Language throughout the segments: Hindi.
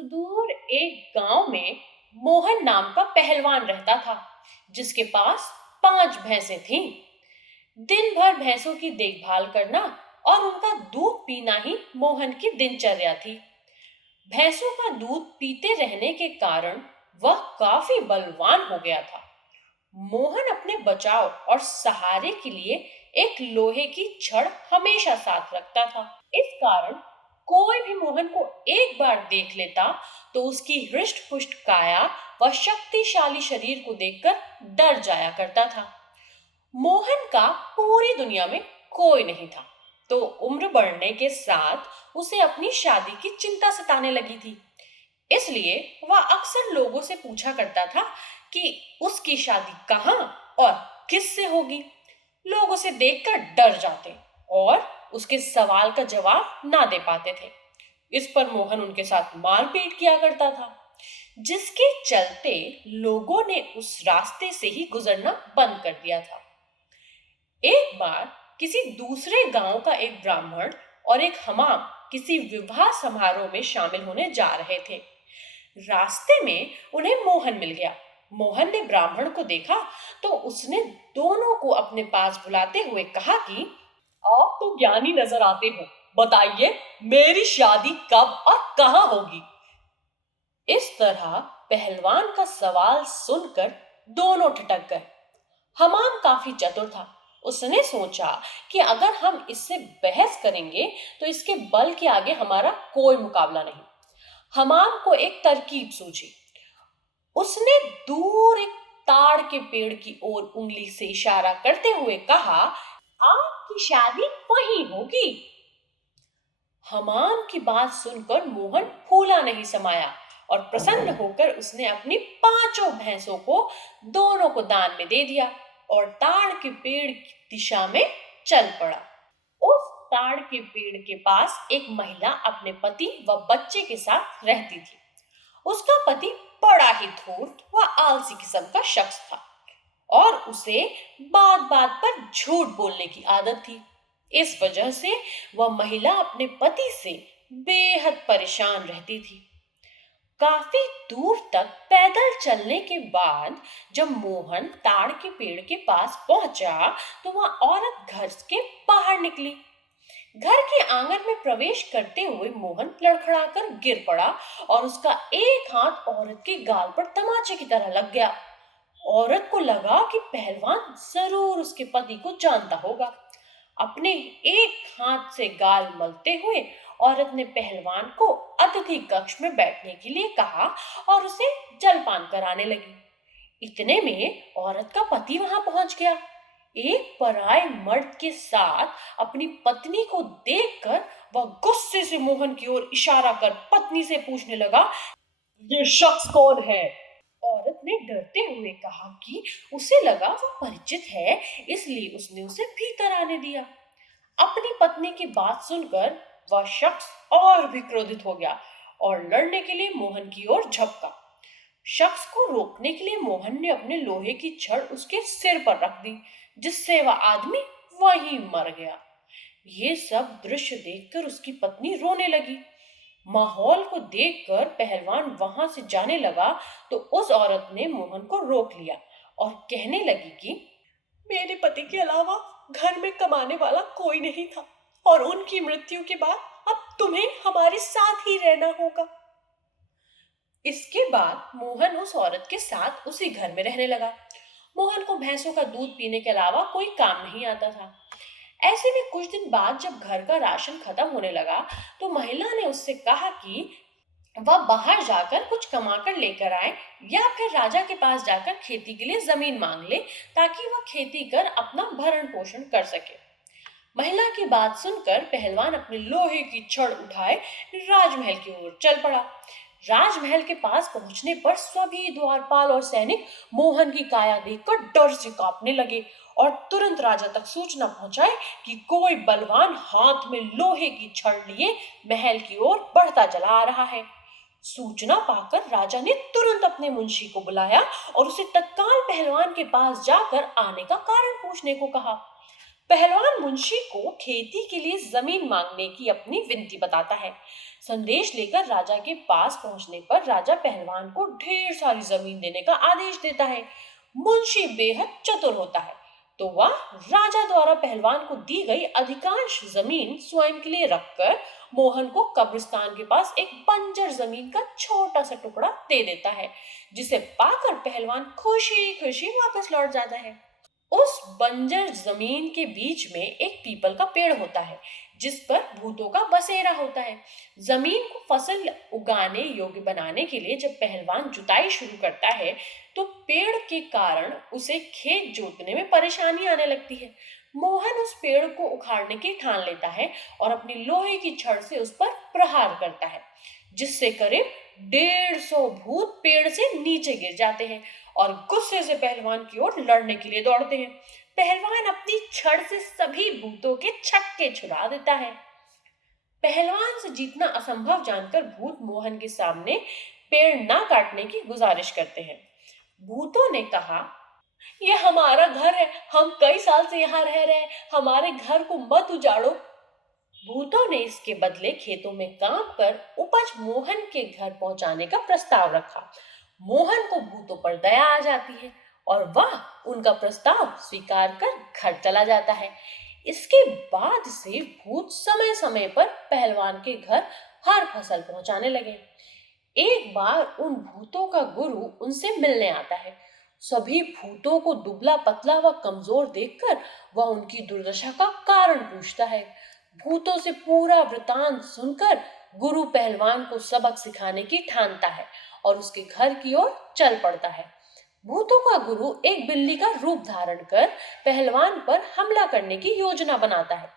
सुदूर एक गांव में मोहन नाम का पहलवान रहता था, जिसके पास 5 भैंसें थीं। दिन भर भैंसों की देखभाल करना और उनका दूध पीना ही मोहन की दिनचर्या थी। भैंसों का दूध पीते रहने के कारण वह काफी बलवान हो गया था। मोहन अपने बचाव और सहारे के लिए एक लोहे की छड़ हमेशा साथ रखता था। इस कारण कोई भी मोहन को एक बार देख लेता तो उसकी हृष्ट पुष्ट काया व शक्तिशाली शरीर को देखकर डर जाया करता था। मोहन का पूरी दुनिया में कोई नहीं था, तो उम्र बढ़ने के साथ उसे अपनी शादी की चिंता सताने लगी थी। इसलिए वह अक्सर लोगों से पूछा करता था कि उसकी शादी कहाँ और किससे होगी। लोग उसे देखकर डर जाते और उसके सवाल का जवाब ना दे पाते थे। इस पर मोहन उनके साथ मारपीट किया करता था, जिसके चलते लोगों ने उस रास्ते से ही गुजरना बंद कर दिया था। एक बार किसी दूसरे गांव का एक ब्राह्मण और एक हमाम किसी विवाह समारोह में शामिल होने जा रहे थे। रास्ते में उन्हें मोहन मिल गया। मोहन ने ब्राह्मण को देखा तो उसने दोनों को अपने पास बुलाते हुए कहा कि आप तो ज्ञानी नजर आते हो, बताइए मेरी शादी कब और कहाँ होगी। इस तरह पहलवान का सवाल सुनकर दोनों ठिठक गए। हमाम काफी चतुर था। उसने सोचा कि अगर हम इससे बहस करेंगे तो इसके बल के आगे हमारा कोई मुकाबला नहीं। हमाम को एक तरकीब सूझी। उसने दूर एक ताड़ के पेड़ की ओर उंगली से इशारा करते हुए कहा, आपकी शादी वहीं होगी। हमाम की बात सुनकर मोहन फूला नहीं समाया और प्रसन्न होकर उसने अपनी 5 भैंसों को दोनों को दान में दे दिया और ताड़ के पेड़ की दिशा में चल पड़ा। उस ताड़ के पेड़ के पास एक महिला अपने पति व बच्चे के साथ रहती थी। उसका पति बड़ा ही धूर्त व आलसी किस्म का शख्स था और उसे बात बात पर झूठ बोलने की आदत थी। इस वजह से वह महिला अपने पति से बेहद परेशान रहती थी। काफी दूर तक पैदल चलने के बाद जब मोहन ताड़ के पेड़ के पास पहुंचा तो वह औरत घर के बाहर निकली। घर के आंगन में प्रवेश करते हुए मोहन लड़खड़ाकर गिर पड़ा और उसका एक हाथ औरत के गाल पर तमाचे की तरह लग गया। औरत को लगा कि पहलवान जरूर उसके पति को जानता होगा। अपने एक हाथ से गाल मलते हुए औरत ने पहलवान को अतिथि कक्ष में बैठने के लिए कहा और उसे जलपान कराने लगी। इतने में औरत का पति वहां पहुंच गया। एक पराये मर्द के साथ अपनी पत्नी को देखकर वह गुस्से से मोहन की ओर इशारा कर पत्नी से पूछने लगा, ये शख्स कौन है? औरत ने डरते हुए कहा कि उसे लगा वो परिचित है, इसलिए उसने उसे भीतर आने दिया। अपनी पत्नी की बात सुनकर वह शख्स और भी क्रोधित हो गया और लड़ने के लिए मोहन की ओर झपका। शख्स को रोकने के लिए मोहन ने अपने लोहे की छड़ उसके सिर पर रख दी, जिससे वह आदमी वहीं मर गया। ये सब दृश्य देखकर उसकी पत्नी रोने लगी। माहौल को देखकर पहलवान वहां से जाने लगा तो उस औरत ने मोहन को रोक लिया और कहने लगी कि मेरे पति के अलावा घर में कमाने वाला कोई नहीं था और उनकी मृत्यु के बाद अब तुम्हें हमारे साथ ही रहना होगा। इसके बाद मोहन उस औरत के साथ उसी घर में रहने लगा। मोहन को भैंसों का दूध पीने के अलावा कोई काम नहीं आता था। ऐसे में कुछ दिन बाद जब घर का राशन खत्म होने लगा तो महिला ने उससे कहा कि वह बाहर जाकर कुछ कमा कर लेकर आए या फिर राजा के पास जाकर खेती के लिए जमीन मांग ले, ताकि वह खेती कर अपना भरण पोषण कर सके। महिला की बात सुनकर पहलवान अपने लोहे की छड़ उठाए राजमहल की ओर चल पड़ा। राजमहल के पास पहुंचने पर सभी द्वारपाल और सैनिक मोहन की काया देखकर डर से कांपने लगे और तुरंत राजा तक सूचना पहुंचाए कि कोई बलवान हाथ में लोहे की छड़ लिए महल की ओर बढ़ता चला आ रहा है। सूचना पाकर राजा ने तुरंत अपने मुंशी को बुलाया और उसे तत्काल पहलवान के पास जाकर आने का कारण पूछने को कहा। पहलवान मुंशी को खेती के लिए जमीन मांगने की अपनी विनती बताता है। संदेश लेकर राजा के पास पहुंचने पर राजा पहलवान को ढेर सारी जमीन देने का आदेश देता है। मुंशी बेहद चतुर होता है, तो वह राजा द्वारा पहलवान को दी गई अधिकांश जमीन स्वयं के लिए रखकर मोहन को कब्रिस्तान के पास एक बंजर जमीन का छोटा सा टुकड़ा दे देता है, जिसे पाकर पहलवान खुशी खुशी वापस लौट जाता है। उस बंजर जमीन के बीच में एक पीपल का पेड़ होता है, जिस पर भूतों का बसेरा होता है। जमीन को फसल उगाने योग्य बनाने के लिए जब पहलवान जुताई शुरू करता है, तो पेड़ के कारण उसे खेत जोतने में परेशानी आने लगती है। मोहन उस पेड़ को उखाड़ने की ठान लेता है और अपनी लोहे की छड़ से उस पर प्रहार करता है, जिससे करीब 150 भूत पेड़ से नीचे गिर जाते हैं और गुस्से से पहलवान की ओर लड़ने के लिए दौड़ते हैं। पहलवान अपनी छड़ से सभी भूतों के छक्के छुड़ा देता है। पहलवान से जीतना असंभव जानकर भूत मोहन के सामने पेड़ ना काटने की गुजारिश करते हैं। भूतों ने कहा, यह हमारा घर है, हम कई साल से यहाँ रह रहे हैं, हमारे घर को मत उजाड़ो। भूतों ने इसके बदले खेतों में काम कर उपज मोहन के घर पहुंचाने का प्रस्ताव रखा। मोहन को भूतों पर दया आ जाती है और वह उनका प्रस्ताव स्वीकार कर घर चला जाता है। इसके बाद से भूत समय समय पर पहलवान के घर हर फसल पहुंचाने लगे। एक बार उन भूतों का गुरु उनसे मिलने आता है। सभी भूतों को दुबला पतला व कमजोर देखकर वह उनकी दुर्दशा का कारण पूछता है। भूतों से पूरा वृतांत सुनकर गुरु पहलवान को सबक सिखाने की ठानता है और उसके घर की ओर चल पड़ता है। भूतों का गुरु एक बिल्ली का रूप धारण कर पहलवान पर हमला करने की योजना बनाता है।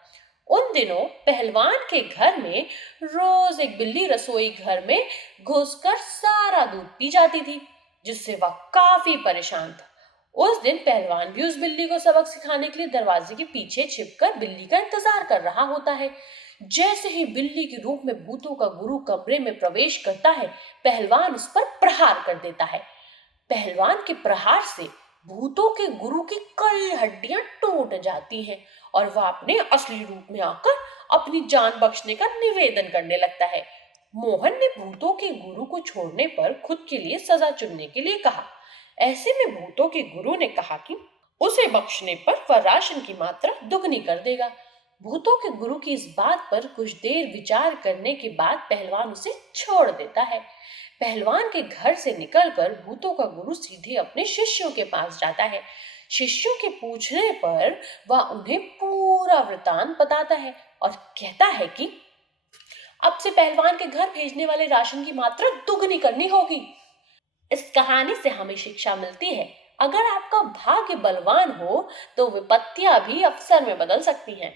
उन दिनों पहलवान के घर में रोज एक बिल्ली रसोई घर में घुसकर सारा दूध पी जाती थी, जिससे वह काफी परेशान था। उस दिन पहलवान भी उस बिल्ली को सबक सिखाने के लिए दरवाजे के पीछे छिपकर बिल्ली का इंतजार कर रहा होता है। जैसे ही बिल्ली के रूप में भूतों का गुरु कमरे में प्रवेश करता है, पहलवान उस पर प्रहार कर देता है। पहलवान के प्रहार से भूतों के गुरु की कई हड्डियां टूट जाती हैं और वह अपने असली रूप में आकर अपनी जान बख्शने का निवेदन करने लगता है। मोहन ने भूतों के गुरु को छोड़ने पर खुद के लिए सजा चुनने के लिए कहा। ऐसे में भूतों के गुरु ने कहा कि उसे बख्शने पर वह राशन की मात्रा दुगनी कर देगा। भूतों के गुरु की इस बात पर कुछ देर विचार करने के बाद पहलवान उसे छोड़ देता है। पहलवान के घर से निकलकर भूतों का गुरु सीधे अपने शिष्यों के पास जाता है। शिष्यों के पूछने पर वह उन्हें पूरा वृतांत बताता है और कहता है कि अब से पहलवान के घर भेजने वाले राशन की मात्रा दुगनी करनी होगी। इस कहानी से हमें शिक्षा मिलती है, अगर आपका भाग्य बलवान हो तो विपत्तियां भी अवसर में बदल सकती हैं।